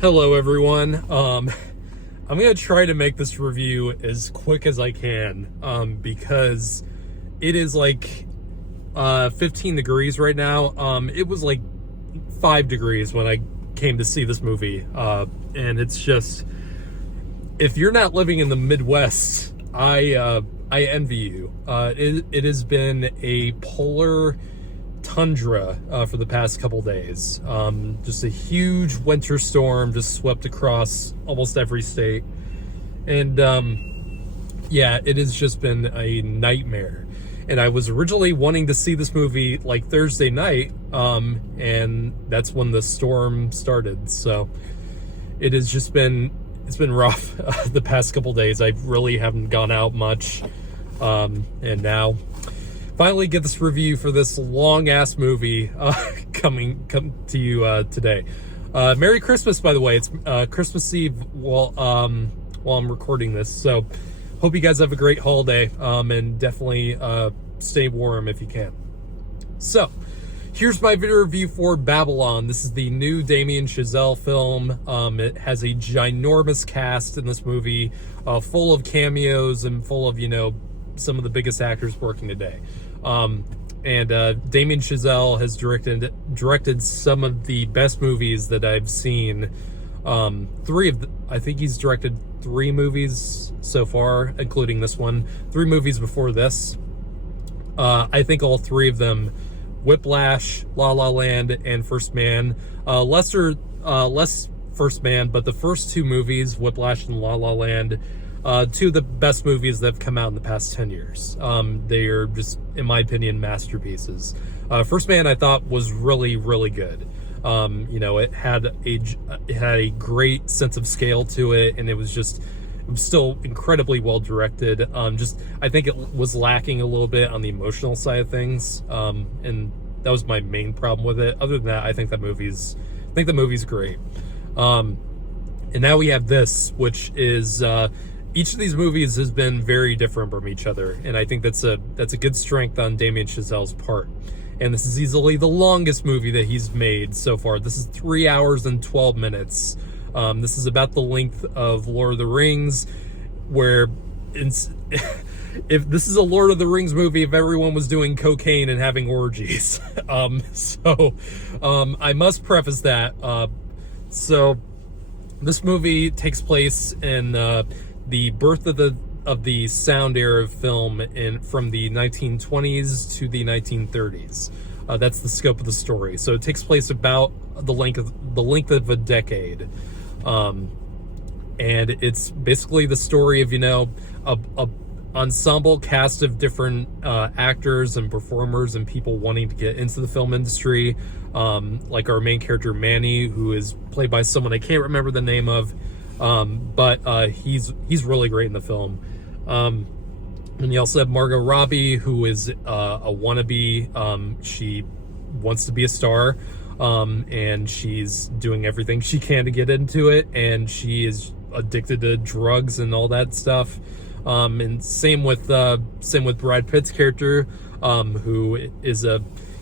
Hello everyone. I'm gonna try to make this review as quick as I can because it is like 15 degrees right now. It was like 5 degrees when I came to see this movie, and it's just, if you're not living in the Midwest, I envy you. It has been a polar tundra for the past couple days. Just a huge winter storm just swept across almost every state, and yeah, it has just been a nightmare. And I was originally wanting to see this movie like Thursday night, and that's when the storm started. So it's been rough the past couple days. I really haven't gone out much, and now finally get this review for this long ass movie come to you today. Merry Christmas, by the way. It's Christmas Eve while I'm recording this, so hope you guys have a great holiday, and definitely stay warm if you can. So here's my video review for Babylon. This is the new Damien Chazelle film. It has a ginormous cast in this movie, full of cameos and full of, some of the biggest actors working today. And Damien Chazelle has directed some of the best movies that I've seen. I think he's directed 3 movies so far, including this one. 3 movies before this. I think all 3 of them, Whiplash, La La Land, and First Man. Less First Man, but the first 2 movies, Whiplash and La La Land, 2 of the best movies that have come out in the past 10 years. They are just, in my opinion, masterpieces. First Man, I thought, was really, really good. It had a great sense of scale to it, and it was still incredibly well directed. I think it was lacking a little bit on the emotional side of things, and that was my main problem with it. Other than that, I think the movie's great. And now we have this, which is each of these movies has been very different from each other, and I think that's a good strength on Damien Chazelle's part. And this is easily the longest movie that he's made so far. This is 3 hours and 12 minutes. This is about the length of Lord of the Rings, where if this is a Lord of the Rings movie, if everyone was doing cocaine and having orgies. I must preface that. So this movie takes place in the birth of the sound era of film from the 1920s to the 1930s. That's the scope of the story. So it takes place about the length of a decade, and it's basically the story of a ensemble cast of different actors and performers and people wanting to get into the film industry. Like our main character Manny, who is played by someone I can't remember the name of, but he's really great in the film. And you also have Margot Robbie, who is a wannabe. She wants to be a star, and she's doing everything she can to get into it, and she is addicted to drugs and all that stuff. And same with Brad Pitt's character, who is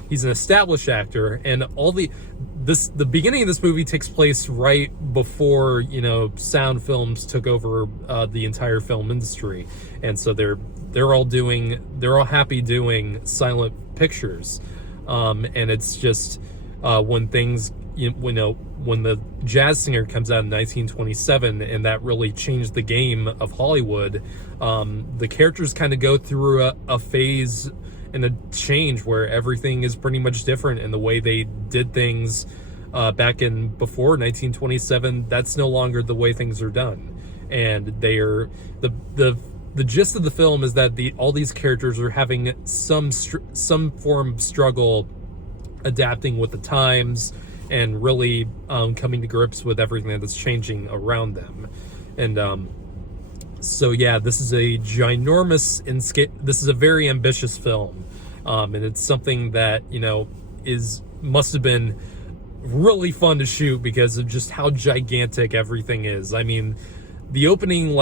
he's an established actor, and the beginning of this movie takes place right before sound films took over the entire film industry, and so they're all happy doing silent pictures, and it's just when things when the Jazz Singer comes out in 1927, and that really changed the game of Hollywood. The characters kind of go through a phase and a change where everything is pretty much different, and the way they did things back in before 1927, that's no longer the way things are done. And they are the gist of the film is that all these characters are having some form of struggle adapting with the times and really coming to grips with everything that's changing around them. And so yeah, this is a ginormous this is a very ambitious film, and it's something that must have been really fun to shoot because of just how gigantic everything is. I mean, the opening,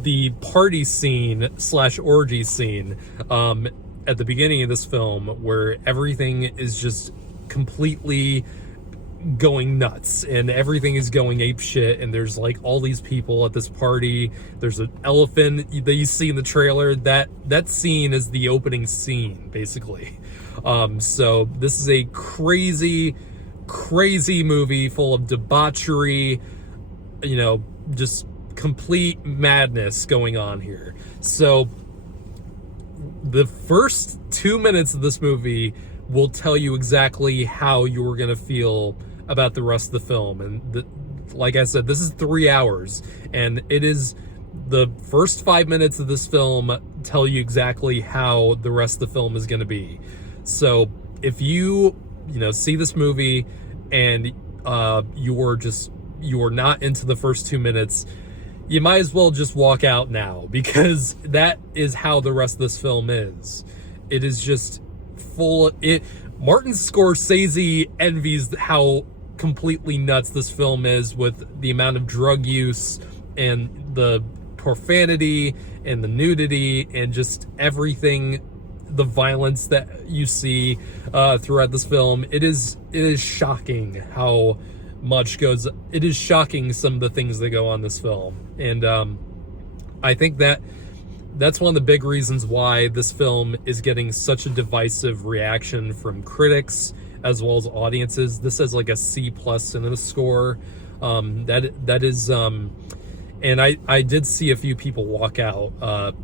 the party scene / orgy scene at the beginning of this film, where everything is just completely going nuts, and everything is going ape shit, and there's like all these people at this party. There's an elephant that you see in the trailer. That scene is the opening scene, basically. So this is a crazy movie full of debauchery, just complete madness going on here. So the first 2 minutes of this movie will tell you exactly how you're going to feel about the rest of the film. And like I said, this is 3 hours, and it is the first 5 minutes of this film tell you exactly how the rest of the film is going to be. So if you see this movie and you are not into the first 2 minutes, you might as well just walk out now, because that is how the rest of this film is. It is just full of it. Martin Scorsese envies how completely nuts this film is, with the amount of drug use and the profanity and the nudity and just everything, the violence that you see throughout this film. It is shocking how much goes. It is shocking some of the things that go on this film, and I think that's one of the big reasons why this film is getting such a divisive reaction from critics as well as audiences. This has like a C+ cinema score. That is, and I did see a few people walk out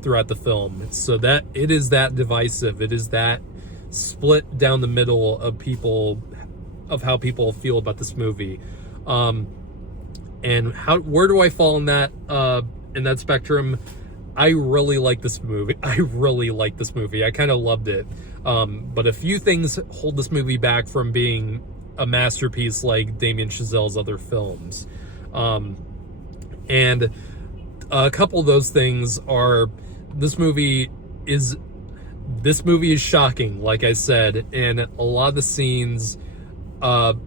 throughout the film. So that it is that divisive. It is that split down the middle of people, of how people feel about this movie. And where do I fall in that spectrum? I really like this movie. I kind of loved it. But a few things hold this movie back from being a masterpiece like Damien Chazelle's other films. And a couple of those things are, this movie is shocking, like I said, and a lot of the scenes have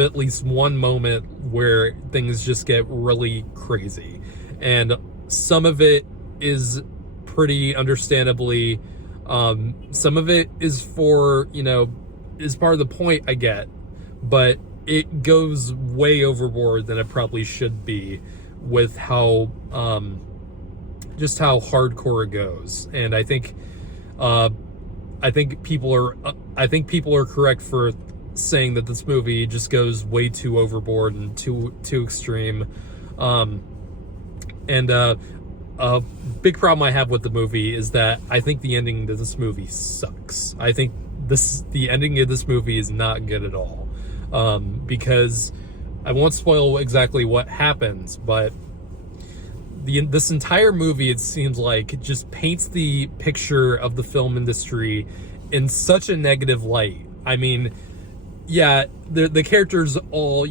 at least one moment where things just get really crazy. And some of it is pretty understandably, some of it is is part of the point, I get, but it goes way overboard than it probably should be with how, just how hardcore it goes. And I think people are correct for saying that this movie just goes way too overboard and too extreme. And a big problem I have with the movie is that I think the ending to this movie sucks. I think the ending of this movie is not good at all. Because I won't spoil exactly what happens, but this entire movie, it seems like, just paints the picture of the film industry in such a negative light. I mean, yeah, the characters all,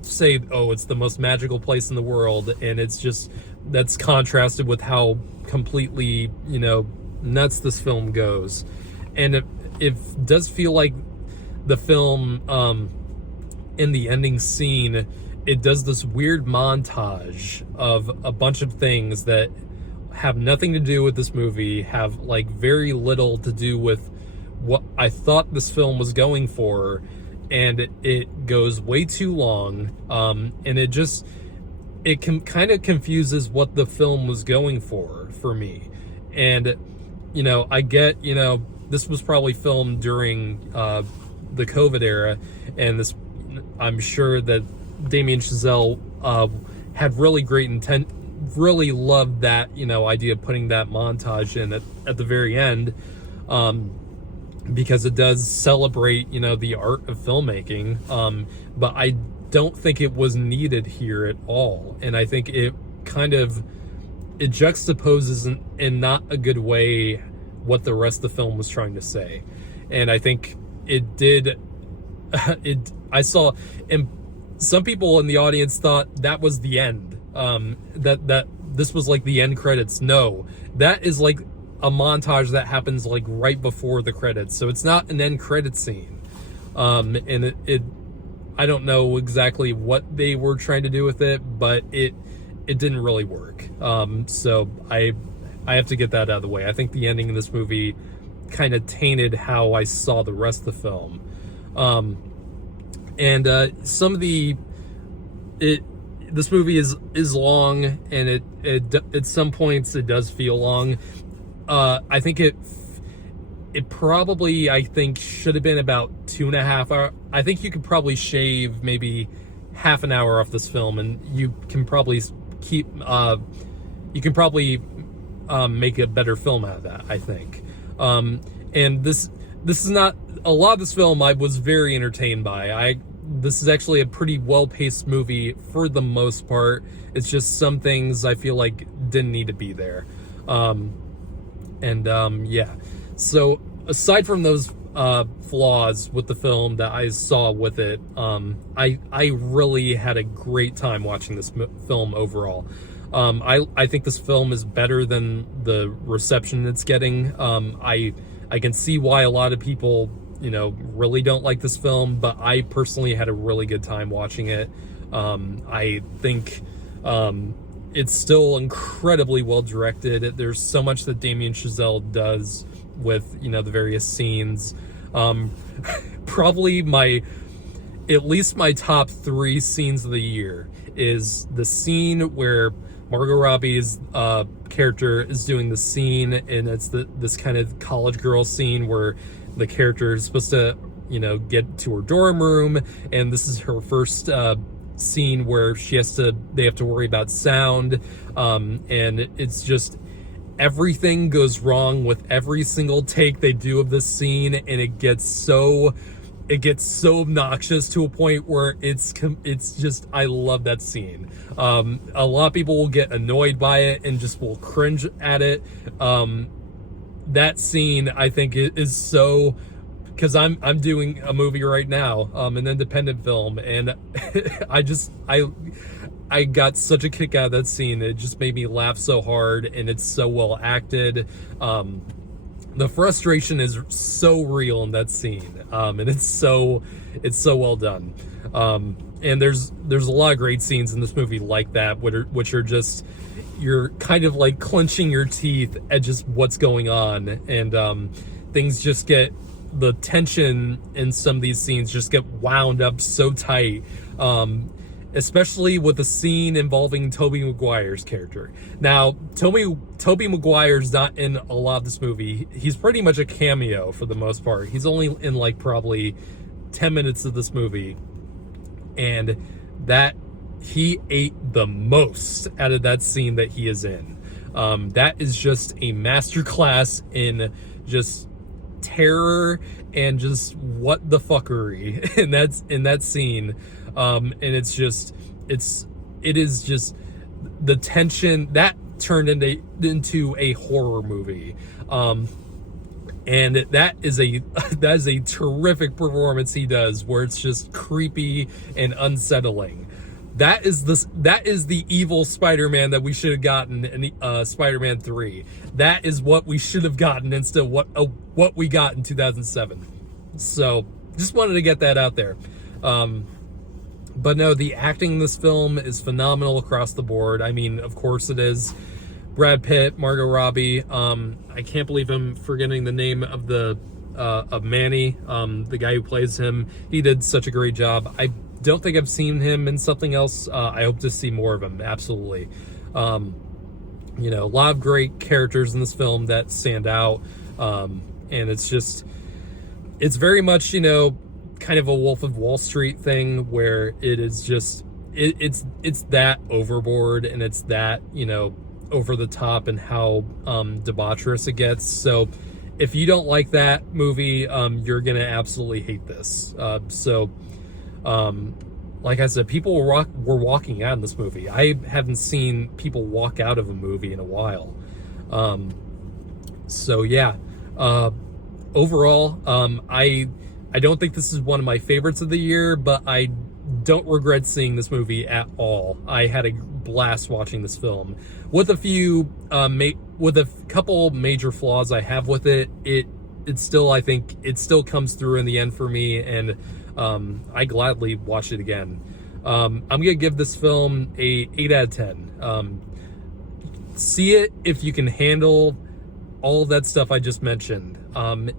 say, oh, it's the most magical place in the world, and it's just, that's contrasted with how completely, nuts this film goes. And it does feel like the film, in the ending scene, it does this weird montage of a bunch of things that have nothing to do with this movie, have like very little to do with what I thought this film was going for, and it goes way too long, and it kind of confuses what the film was going for me. And I get, this was probably filmed during the COVID era, and this, I'm sure that Damien Chazelle had really great intent, really loved that, idea of putting that montage in at the very end, because it does celebrate, the art of filmmaking. But I don't think it was needed here at all. And I think it juxtaposes in not a good way what the rest of the film was trying to say. And I think it did, I saw, and some people in the audience thought that was the end, that this was like the end credits. No, that is like a montage that happens like right before the credits, so it's not an end credit scene. And I don't know exactly what they were trying to do with it, but it didn't really work. So I have to get that out of the way. I think the ending of this movie kind of tainted how I saw the rest of the film. And some of this movie is long, and it at some points it does feel long. I think it probably, I think, should have been about 2.5 hours. I think you could probably shave maybe half an hour off this film, and you can probably make a better film out of that, I think. And this is not a lot of this film I was very entertained by. This is actually a pretty well-paced movie for the most part. It's just some things I feel like didn't need to be there. Yeah. So aside from those flaws with the film that I saw with it, I really had a great time watching this film overall. I think this film is better than the reception it's getting. I can see why a lot of people, really don't like this film, but I personally had a really good time watching it. I think it's still incredibly well directed. There's so much that Damien Chazelle does with, the various scenes. Probably at least my top 3 scenes of the year is the scene where Margot Robbie's character is doing the scene, and it's this kind of college girl scene where the character is supposed to, get to her dorm room, and this is her first scene where they have to worry about sound, and it's just everything goes wrong with every single take they do of this scene, and it gets so obnoxious to a point where it's just, I love that scene. A lot of people will get annoyed by it and just will cringe at it. That scene, I think, is so, because I'm doing a movie right now, an independent film, and I got such a kick out of that scene. It just made me laugh so hard, and it's so well acted. The frustration is so real in that scene, and it's so well done. And there's a lot of great scenes in this movie like that, which are just, you're kind of like clenching your teeth at just what's going on, and things just get, the tension in some of these scenes just get wound up so tight. Especially with the scene involving Tobey Maguire's character. Now, Tobey Maguire's not in a lot of this movie. He's pretty much a cameo for the most part. He's only in like probably 10 minutes of this movie, and that he ate the most out of that scene that he is in. That is just a masterclass in just terror and just what the fuckery in that scene. And it is just the tension that turned into a horror movie. And that is a terrific performance he does, where it's just creepy and unsettling. That is the evil Spider-Man that we should have gotten in Spider-Man 3. That is what we should have gotten instead of what we got in 2007. So just wanted to get that out there. But no, the acting in this film is phenomenal across the board. I mean, of course it is. Brad Pitt, Margot Robbie. I can't believe I'm forgetting the name of of Manny, the guy who plays him. He did such a great job. I don't think I've seen him in something else. I hope to see more of him. Absolutely. A lot of great characters in this film that stand out. And it's very much, kind of a Wolf of Wall Street thing, where it is just, it's that overboard, and it's that, over the top, and how debaucherous it gets. So if you don't like that movie, you're gonna absolutely hate this. Like I said, people were walking out in this movie. I haven't seen people walk out of a movie in a while. Overall, I don't think this is one of my favorites of the year, but I don't regret seeing this movie at all. I had a blast watching this film. With a couple major flaws I have with it, I think it still comes through in the end for me, and I gladly watch it again. I'm gonna give this film a 8 out of 10. See it if you can handle all of that stuff I just mentioned,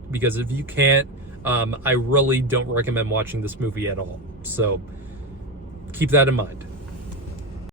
because if you can't, I really don't recommend watching this movie at all. So keep that in mind.